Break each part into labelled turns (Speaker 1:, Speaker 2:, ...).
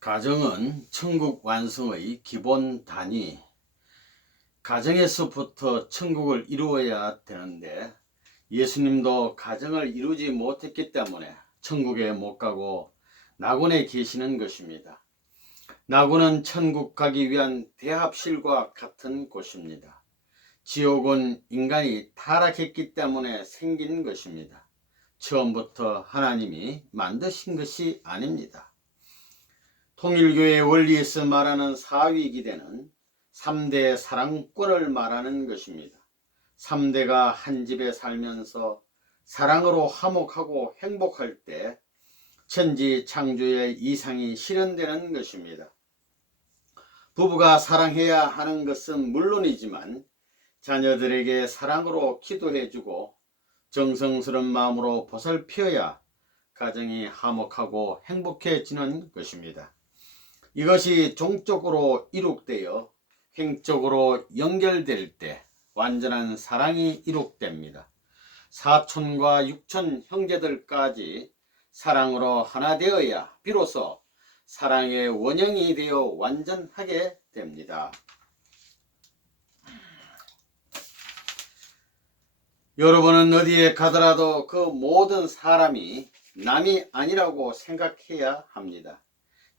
Speaker 1: 가정은 천국 완성의 기본 단위. 가정에서부터 천국을 이루어야 되는데 예수님도 가정을 이루지 못했기 때문에 천국에 못 가고 낙원에 계시는 것입니다. 낙원은 천국 가기 위한 대합실과 같은 곳입니다. 지옥은 인간이 타락했기 때문에 생긴 것입니다. 처음부터 하나님이 만드신 것이 아닙니다. 통일교의 원리에서 말하는 사위 기대는 3대 사랑꾼을 말하는 것입니다. 3대가 한 집에 살면서 사랑으로 화목하고 행복할 때 천지 창조의 이상이 실현되는 것입니다. 부부가 사랑해야 하는 것은 물론이지만 자녀들에게 사랑으로 기도해주고 정성스러운 마음으로 보살펴야 가정이 화목하고 행복해지는 것입니다. 이것이 종적으로 이룩되어 행적으로 연결될 때 완전한 사랑이 이룩됩니다. 사촌과 육촌 형제들까지 사랑으로 하나 되어야 비로소 사랑의 원형이 되어 완전하게 됩니다. 여러분은 어디에 가더라도 그 모든 사람이 남이 아니라고 생각해야 합니다.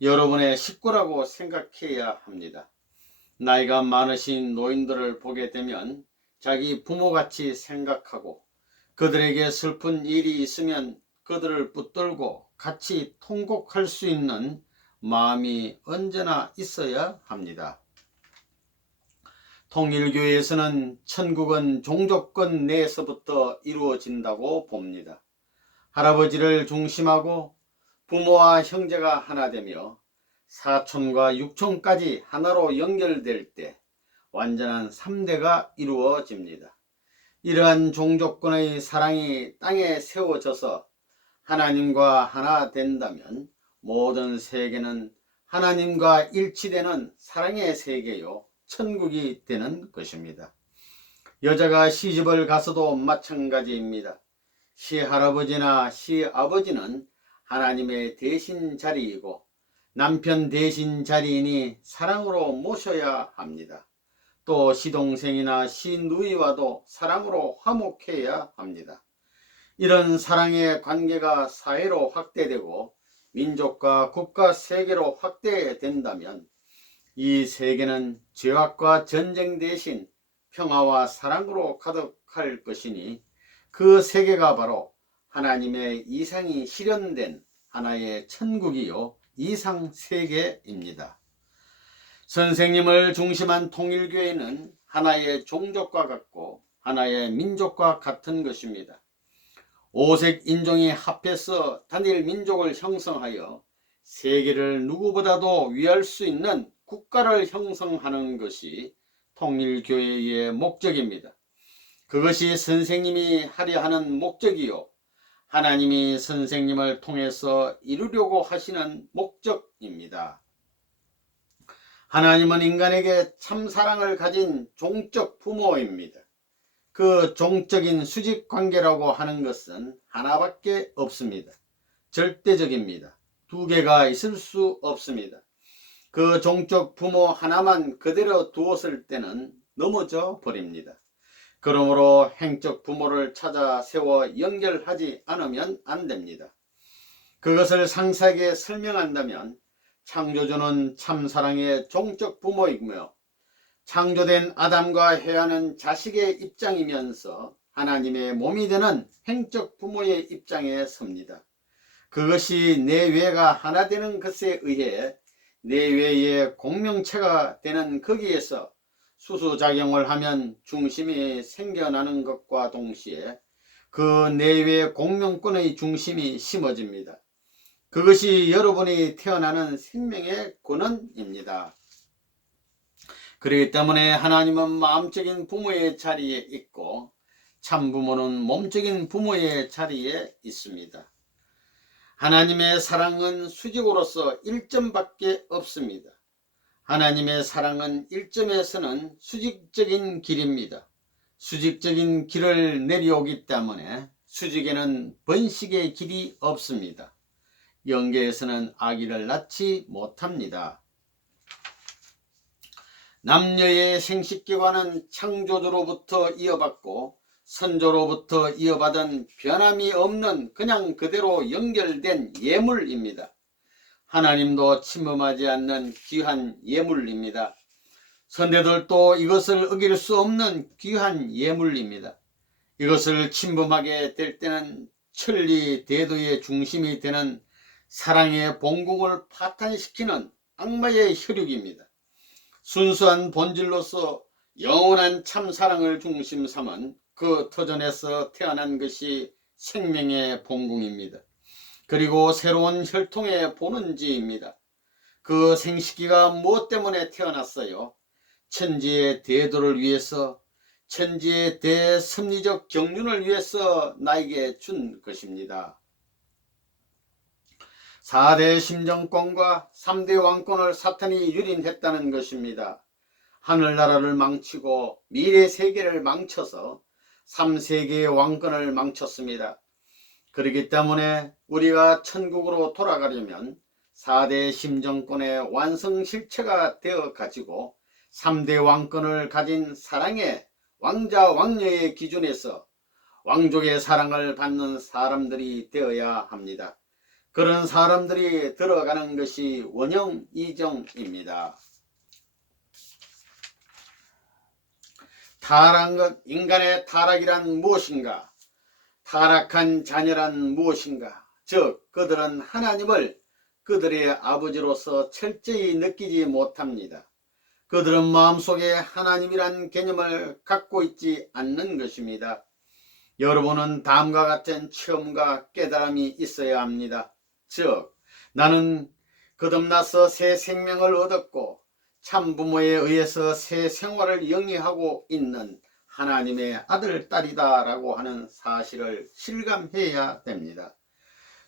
Speaker 1: 여러분의 식구라고 생각해야 합니다. 나이가 많으신 노인들을 보게 되면 자기 부모같이 생각하고 그들에게 슬픈 일이 있으면 그들을 붙들고 같이 통곡할 수 있는 마음이 언제나 있어야 합니다. 통일교에서는 천국은 종족권 내에서부터 이루어진다고 봅니다. 할아버지를 중심하고 부모와 형제가 하나 되며 사촌과 육촌까지 하나로 연결될 때 완전한 3대가 이루어집니다. 이러한 종족권의 사랑이 땅에 세워져서 하나님과 하나 된다면 모든 세계는 하나님과 일치되는 사랑의 세계요 천국이 되는 것입니다. 여자가 시집을 가서도 마찬가지입니다. 시할아버지나 시아버지는 하나님의 대신 자리이고 남편 대신 자리이니 사랑으로 모셔야 합니다. 또 시동생이나 시누이와도 사랑으로 화목해야 합니다. 이런 사랑의 관계가 사회로 확대되고 민족과 국가 세계로 확대된다면 이 세계는 죄악과 전쟁 대신 평화와 사랑으로 가득할 것이니 그 세계가 바로 하나님의 이상이 실현된 하나의 천국이요 이상 세계입니다. 선생님을 중심한 통일교회는 하나의 종족과 같고 하나의 민족과 같은 것입니다. 오색 인종이 합해서 단일 민족을 형성하여 세계를 누구보다도 위할 수 있는 국가를 형성하는 것이 통일교회의 목적입니다. 그것이 선생님이 하려 하는 목적이요. 하나님이 선생님을 통해서 이루려고 하시는 목적입니다. 하나님은 인간에게 참 사랑을 가진 종적 부모입니다. 그 종적인 수직 관계라고 하는 것은 하나밖에 없습니다. 절대적입니다. 두 개가 있을 수 없습니다. 그 종적 부모 하나만 그대로 두었을 때는 넘어져 버립니다. 그러므로 행적 부모를 찾아 세워 연결하지 않으면 안 됩니다. 그것을 상세하게 설명한다면 창조주는 참사랑의 종적 부모이며 창조된 아담과 해와는 자식의 입장이면서 하나님의 몸이 되는 행적 부모의 입장에 섭니다. 그것이 내외가 하나 되는 것에 의해 내외의 공명체가 되는 거기에서 수수작용을 하면 중심이 생겨나는 것과 동시에 그 내외 공명권의 중심이 심어집니다. 그것이 여러분이 태어나는 생명의 근원입니다. 그렇기 때문에 하나님은 마음적인 부모의 자리에 있고 참부모는 몸적인 부모의 자리에 있습니다. 하나님의 사랑은 수직으로서 1점밖에 없습니다. 하나님의 사랑은 1점에서는 수직적인 길입니다. 수직적인 길을 내려오기 때문에 수직에는 번식의 길이 없습니다. 영계에서는 아기를 낳지 못합니다. 남녀의 생식기관은 창조주로부터 이어받고 선조로부터 이어받은 변함이 없는 그냥 그대로 연결된 예물입니다. 하나님도 침범하지 않는 귀한 예물입니다. 선대들도 이것을 어길 수 없는 귀한 예물입니다. 이것을 침범하게 될 때는 천리 대도의 중심이 되는 사랑의 본궁을 파탄시키는 악마의 혈육입니다. 순수한 본질로서 영원한 참사랑을 중심 삼은 그 터전에서 태어난 것이 생명의 본궁입니다. 그리고 새로운 혈통의 보는지입니다. 그 생식기가 무엇 때문에 태어났어요? 천지의 대도를 위해서 천지의 대섭리적 경륜을 위해서 나에게 준 것입니다. 4대 심정권과 3대 왕권을 사탄이 유린했다는 것입니다. 하늘나라를 망치고 미래 세계를 망쳐서 3세계의 왕권을 망쳤습니다. 그렇기 때문에 우리가 천국으로 돌아가려면 4대 심정권의 완성 실체가 되어 가지고 3대 왕권을 가진 사랑의 왕자 왕녀의 기준에서 왕족의 사랑을 받는 사람들이 되어야 합니다. 그런 사람들이 들어가는 것이 원형 이정입니다. 타락한 것, 인간의 타락이란 무엇인가? 타락한 자녀란 무엇인가? 즉, 그들은 하나님을 그들의 아버지로서 철저히 느끼지 못합니다. 그들은 마음속에 하나님이란 개념을 갖고 있지 않는 것입니다. 여러분은 다음과 같은 체험과 깨달음이 있어야 합니다. 즉, 나는 거듭나서 새 생명을 얻었고 참 부모에 의해서 새 생활을 영위하고 있는 하나님의 아들, 딸이다 라고 하는 사실을 실감해야 됩니다.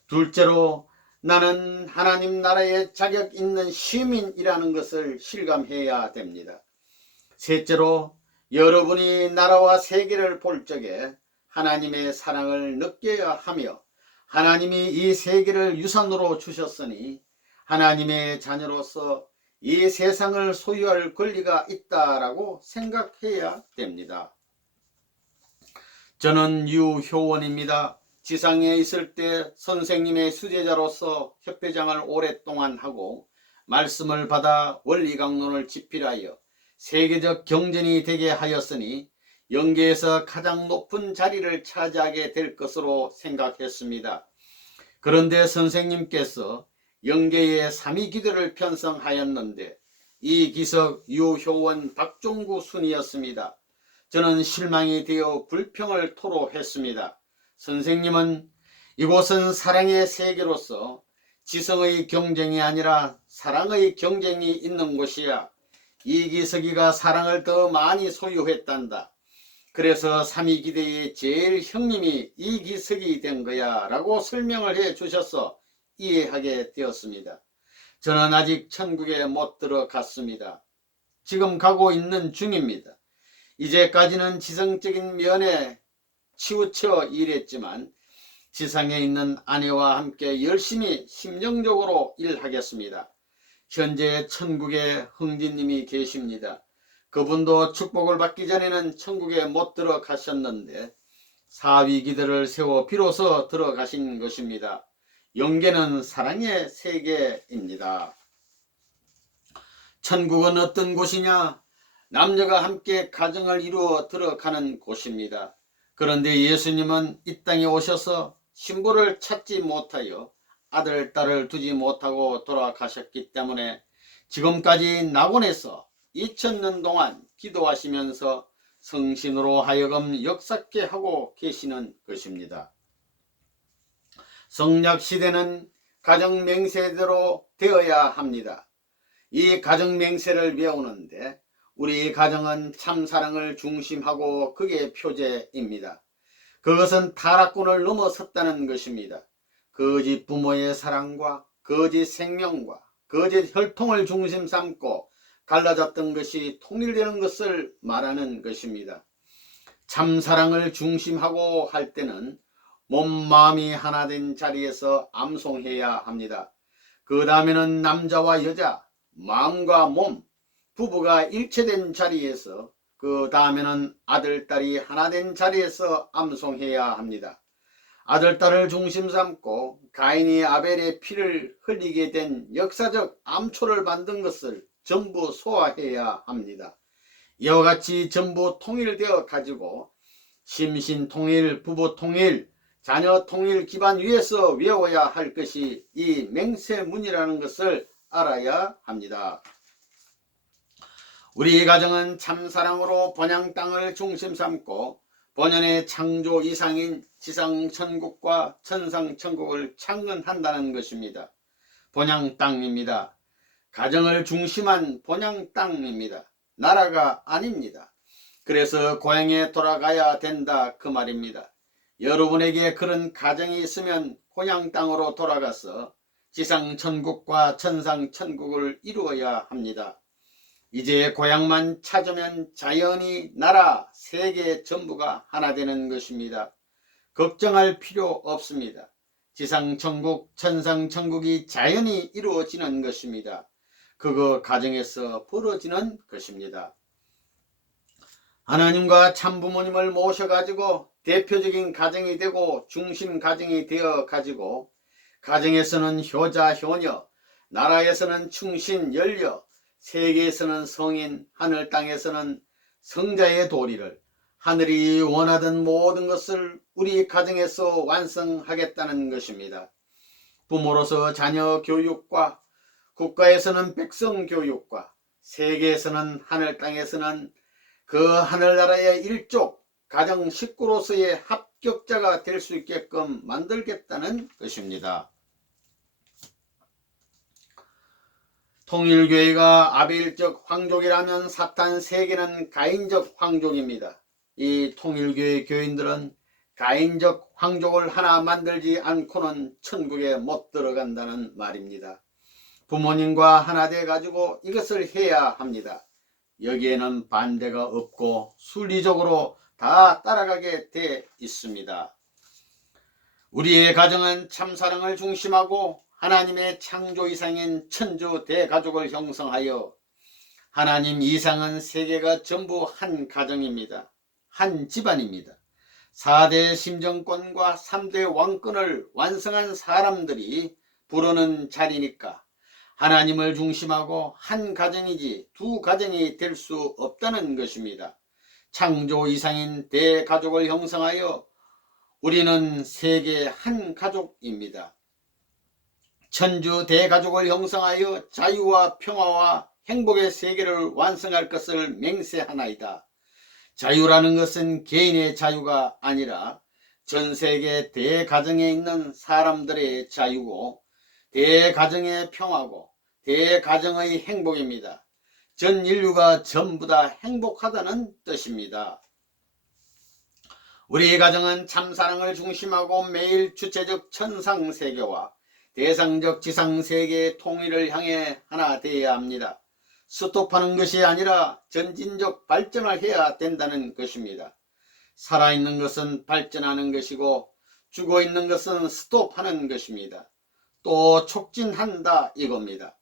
Speaker 1: 둘째로 나는 하나님 나라의 자격 있는 시민이라는 것을 실감해야 됩니다. 셋째로 여러분이 나라와 세계를 볼 적에 하나님의 사랑을 느껴야 하며 하나님이 이 세계를 유산으로 주셨으니 하나님의 자녀로서 이 세상을 소유할 권리가 있다라고 생각해야 됩니다. 저는 유효원입니다. 지상에 있을 때 선생님의 수제자로서 협회장을 오랫동안 하고 말씀을 받아 원리 강론을 집필하여 세계적 경전이 되게 하였으니 영계에서 가장 높은 자리를 차지하게 될 것으로 생각했습니다. 그런데 선생님께서 영계의 삼위 기도를 편성하였는데 이 기석 유효원 박종구 순이었습니다. 저는 실망이 되어 불평을 토로했습니다. 선생님은 이곳은 사랑의 세계로서 지성의 경쟁이 아니라 사랑의 경쟁이 있는 곳이야. 이기석이가 사랑을 더 많이 소유했단다. 그래서 삼위기대의 제일 형님이 이기석이 된 거야 라고 설명을 해 주셔서 이해하게 되었습니다. 저는 아직 천국에 못 들어갔습니다. 지금 가고 있는 중입니다. 이제까지는 지성적인 면에 치우쳐 일했지만 지상에 있는 아내와 함께 열심히 심령적으로 일하겠습니다. 현재 천국에 흥진님이 계십니다. 그분도 축복을 받기 전에는 천국에 못 들어가셨는데 사위기들을 세워 비로소 들어가신 것입니다. 영계는 사랑의 세계입니다. 천국은 어떤 곳이냐? 남녀가 함께 가정을 이루어 들어가는 곳입니다. 그런데 예수님은 이 땅에 오셔서 신부를 찾지 못하여 아들, 딸을 두지 못하고 돌아가셨기 때문에 지금까지 낙원에서 2000년 동안 기도하시면서 성신으로 하여금 역사케 하고 계시는 것입니다. 성약 시대는 가정 맹세대로 되어야 합니다. 이 가정 맹세를 배우는데 우리 가정은 참사랑을 중심하고 그게 표제입니다. 그것은 타락군을 넘어섰다는 것입니다. 거짓 부모의 사랑과 거짓 생명과 거짓 혈통을 중심 삼고 갈라졌던 것이 통일되는 것을 말하는 것입니다. 참사랑을 중심하고 할 때는 몸 마음이 하나 된 자리에서 암송해야 합니다. 그 다음에는 남자와 여자, 마음과 몸, 부부가 일체된 자리에서 그 다음에는 아들, 딸이 하나 된 자리에서 암송해야 합니다. 아들, 딸을 중심 삼고 가인이 아벨의 피를 흘리게 된 역사적 암초를 만든 것을 전부 소화해야 합니다. 이와 같이 전부 통일되어 가지고 심신 통일, 부부 통일, 자녀 통일 기반 위에서 외워야 할 것이 이 맹세문이라는 것을 알아야 합니다. 우리 가정은 참사랑으로 번양 땅을 중심 삼고 본연의 창조 이상인 지상 천국과 천상 천국을 창건한다는 것입니다. 본양 땅입니다. 가정을 중심한 본양 땅입니다. 나라가 아닙니다. 그래서 고향에 돌아가야 된다 그 말입니다. 여러분에게 그런 가정이 있으면 고향 땅으로 돌아가서 지상 천국과 천상 천국을 이루어야 합니다. 이제 고향만 찾으면 자연히 나라, 세계 전부가 하나 되는 것입니다. 걱정할 필요 없습니다. 지상 천국, 천상 천국이 자연히 이루어지는 것입니다. 그거 가정에서 벌어지는 것입니다. 하나님과 참부모님을 모셔가지고 대표적인 가정이 되고 중심 가정이 되어 가지고 가정에서는 효자 효녀, 나라에서는 충신 연려, 세계에서는 성인, 하늘 땅에서는 성자의 도리를 하늘이 원하던 모든 것을 우리 가정에서 완성하겠다는 것입니다. 부모로서 자녀 교육과 국가에서는 백성 교육과 세계에서는 하늘 땅에서는 그 하늘나라의 일족 가정 식구로서의 합격자가 될 수 있게끔 만들겠다는 것입니다. 통일교회가 아벨적 황족이라면 사탄 세계는 가인적 황족입니다. 이 통일교회 교인들은 가인적 황족을 하나 만들지 않고는 천국에 못 들어간다는 말입니다. 부모님과 하나 돼 가지고 이것을 해야 합니다. 여기에는 반대가 없고 순리적으로 다 따라가게 돼 있습니다. 우리의 가정은 참사랑을 중심하고 하나님의 창조 이상인 천주 대가족을 형성하여 하나님 이상은 세계가 전부 한 가정입니다. 한 집안입니다. 4대 심정권과 3대 왕권을 완성한 사람들이 부르는 자리니까 하나님을 중심하고 한 가정이지 두 가정이 될 수 없다는 것입니다. 창조 이상인 대가족을 형성하여 우리는 세계 한 가족입니다. 천주 대가족을 형성하여 자유와 평화와 행복의 세계를 완성할 것을 맹세하나이다. 자유라는 것은 개인의 자유가 아니라 전 세계 대가정에 있는 사람들의 자유고 대가정의 평화고 대가정의 행복입니다. 전 인류가 전부 다 행복하다는 뜻입니다. 우리 가정은 참사랑을 중심하고 매일 주체적 천상세계와 대상적 지상 세계의 통일을 향해 하나 되어야 합니다. 스톱하는 것이 아니라 전진적 발전을 해야 된다는 것입니다. 살아있는 것은 발전하는 것이고 죽어있는 것은 스톱하는 것입니다. 또 촉진한다 이겁니다.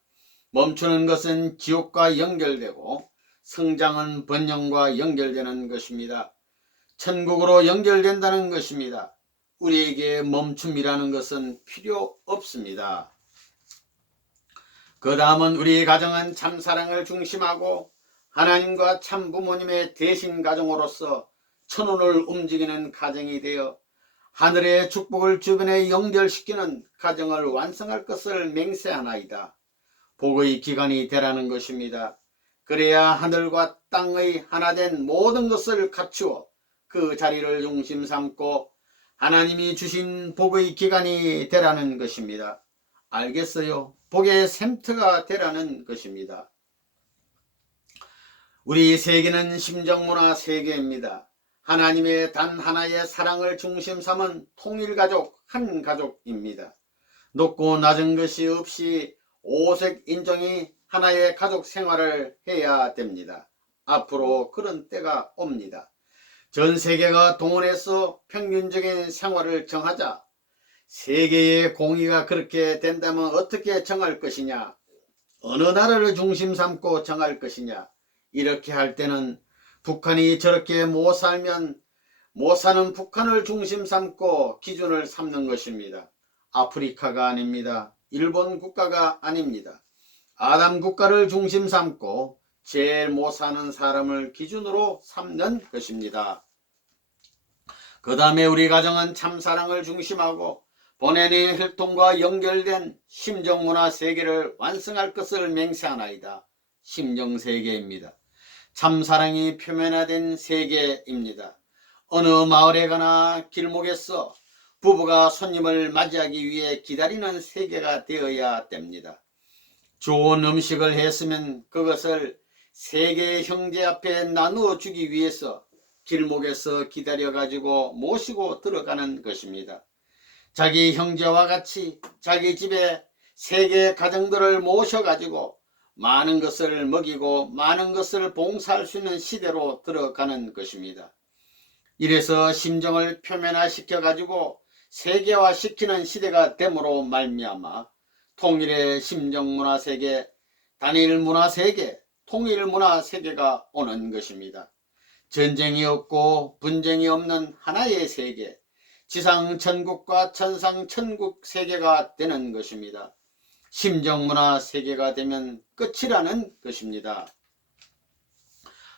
Speaker 1: 멈추는 것은 지옥과 연결되고 성장은 번영과 연결되는 것입니다. 천국으로 연결된다는 것입니다. 우리에게 멈춤이라는 것은 필요 없습니다. 그 다음은 우리 가정은 참사랑을 중심하고 하나님과 참 부모님의 대신 가정으로서 천운을 움직이는 가정이 되어 하늘의 축복을 주변에 연결시키는 가정을 완성할 것을 맹세하나이다. 복의 기간이 되라는 것입니다. 그래야 하늘과 땅의 하나된 모든 것을 갖추어 그 자리를 중심 삼고 하나님이 주신 복의 기간이 되라는 것입니다. 알겠어요? 복의 샘트가 되라는 것입니다. 우리 세계는 심정문화 세계입니다. 하나님의 단 하나의 사랑을 중심 삼은 통일가족, 한 가족입니다. 높고 낮은 것이 없이 오색 인종이 하나의 가족 생활을 해야 됩니다. 앞으로 그런 때가 옵니다. 전 세계가 동원해서 평균적인 생활을 정하자. 세계의 공의가 그렇게 된다면 어떻게 정할 것이냐? 어느 나라를 중심 삼고 정할 것이냐? 이렇게 할 때는 북한이 저렇게 못 살면 못 사는 북한을 중심 삼고 기준을 삼는 것입니다. 아프리카가 아닙니다. 일본 국가가 아닙니다. 아담 국가를 중심 삼고 제일 못 사는 사람을 기준으로 삼는 것입니다. 그 다음에 우리 가정은 참사랑을 중심하고 본연의 혈통과 연결된 심정문화 세계를 완성할 것을 맹세하나이다. 심정세계입니다. 참사랑이 표면화된 세계입니다. 어느 마을에 가나 길목에서 부부가 손님을 맞이하기 위해 기다리는 세계가 되어야 됩니다. 좋은 음식을 했으면 그것을 세계의 형제 앞에 나누어 주기 위해서 길목에서 기다려 가지고 모시고 들어가는 것입니다. 자기 형제와 같이 자기 집에 세계 가정들을 모셔 가지고 많은 것을 먹이고 많은 것을 봉사할 수 있는 시대로 들어가는 것입니다. 이래서 심정을 표면화시켜 가지고 세계화 시키는 시대가 됨으로 말미암아 통일의 심정 문화 세계, 단일 문화 세계, 통일 문화 세계가 오는 것입니다. 전쟁이 없고 분쟁이 없는 하나의 세계, 지상 천국과 천상 천국 세계가 되는 것입니다. 심정 문화 세계가 되면 끝이라는 것입니다.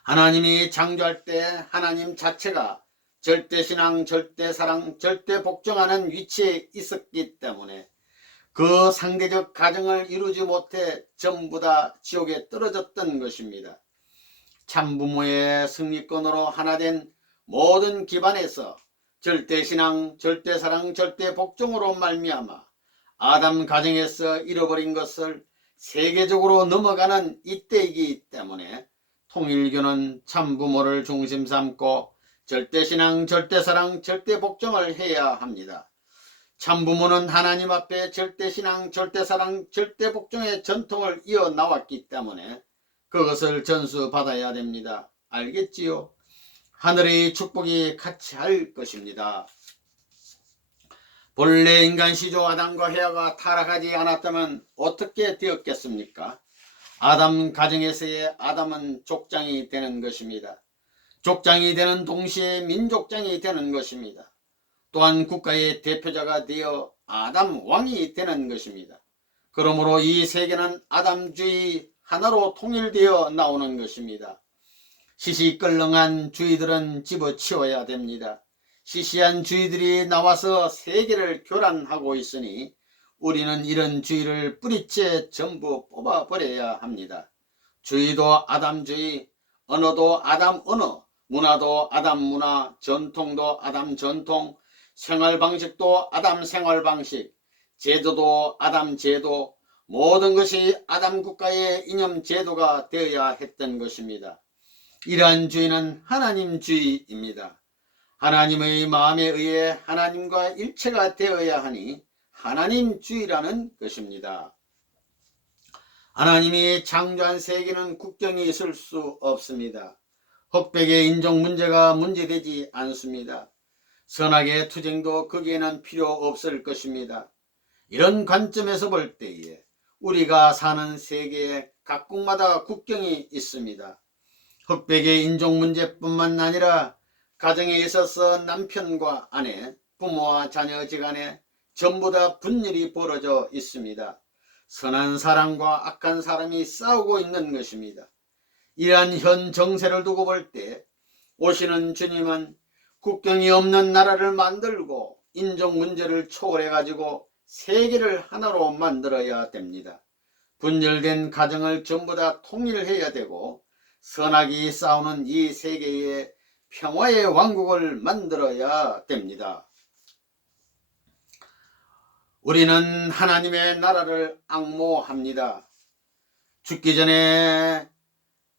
Speaker 1: 하나님이 창조할 때 하나님 자체가 절대 신앙, 절대 사랑, 절대 복종하는 위치에 있었기 때문에 그 상대적 가정을 이루지 못해 전부 다 지옥에 떨어졌던 것입니다. 참부모의 승리권으로 하나 된 모든 기반에서 절대신앙, 절대사랑, 절대복종으로 말미암아 아담 가정에서 잃어버린 것을 세계적으로 넘어가는 이때이기 때문에 통일교는 참부모를 중심 삼고 절대신앙, 절대사랑, 절대복종을 해야 합니다. 참부모는 하나님 앞에 절대신앙, 절대사랑, 절대복종의 전통을 이어나왔기 때문에 그것을 전수받아야 됩니다. 알겠지요? 하늘의 축복이 같이 할 것입니다. 본래 인간 시조 아담과 헤아가 타락하지 않았다면 어떻게 되었겠습니까? 아담 가정에서의 아담은 족장이 되는 것입니다. 족장이 되는 동시에 민족장이 되는 것입니다. 또한 국가의 대표자가 되어 아담 왕이 되는 것입니다. 그러므로 이 세계는 아담주의 하나로 통일되어 나오는 것입니다. 시시껄렁한 주의들은 집어치워야 됩니다. 시시한 주의들이 나와서 세계를 교란하고 있으니 우리는 이런 주의를 뿌리째 전부 뽑아버려야 합니다. 주의도 아담주의, 언어도 아담 언어, 문화도 아담 문화, 전통도 아담 전통, 생활 방식도 아담 생활 방식, 제도도 아담 제도, 모든 것이 아담 국가의 이념 제도가 되어야 했던 것입니다. 이러한 주의는 하나님 주의입니다. 하나님의 마음에 의해 하나님과 일체가 되어야 하니 하나님 주의라는 것입니다. 하나님이 창조한 세계는 국경이 있을 수 없습니다. 흑백의 인종 문제가 문제되지 않습니다. 선악의 투쟁도 거기에는 필요 없을 것입니다. 이런 관점에서 볼 때에 우리가 사는 세계에 각국마다 국경이 있습니다. 흑백의 인종 문제뿐만 아니라 가정에 있어서 남편과 아내, 부모와 자녀 지간에 전부 다 분열이 벌어져 있습니다. 선한 사람과 악한 사람이 싸우고 있는 것입니다. 이러한 현 정세를 두고 볼 때 오시는 주님은 국경이 없는 나라를 만들고 인종 문제를 초월해 가지고 세계를 하나로 만들어야 됩니다. 분열된 가정을 전부 다 통일해야 되고 선악이 싸우는 이 세계에 평화의 왕국을 만들어야 됩니다. 우리는 하나님의 나라를 악모합니다. 죽기 전에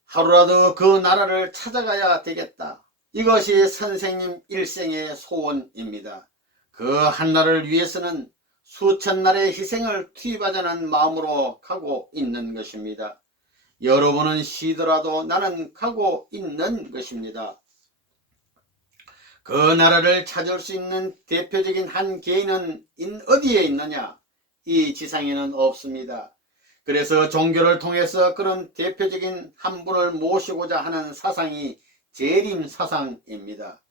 Speaker 1: 하루라도 그 나라를 찾아가야 되겠다. 이것이 선생님 일생의 소원입니다. 그 한나를 위해서는 수천 날의 희생을 투입하자는 마음으로 가고 있는 것입니다. 여러분은 쉬더라도 나는 가고 있는 것입니다. 그 나라를 찾을 수 있는 대표적인 한 개인은 인 어디에 있느냐? 이 지상에는 없습니다. 그래서 종교를 통해서 그런 대표적인 한 분을 모시고자 하는 사상이 재림 사상입니다.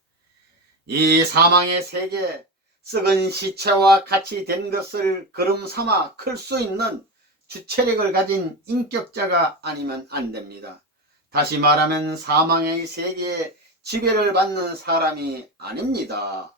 Speaker 1: 이 사망의 세계, 썩은 시체와 같이 된 것을 걸음 삼아 클 수 있는 주체력을 가진 인격자가 아니면 안 됩니다. 다시 말하면 사망의 세계에 지배를 받는 사람이 아닙니다.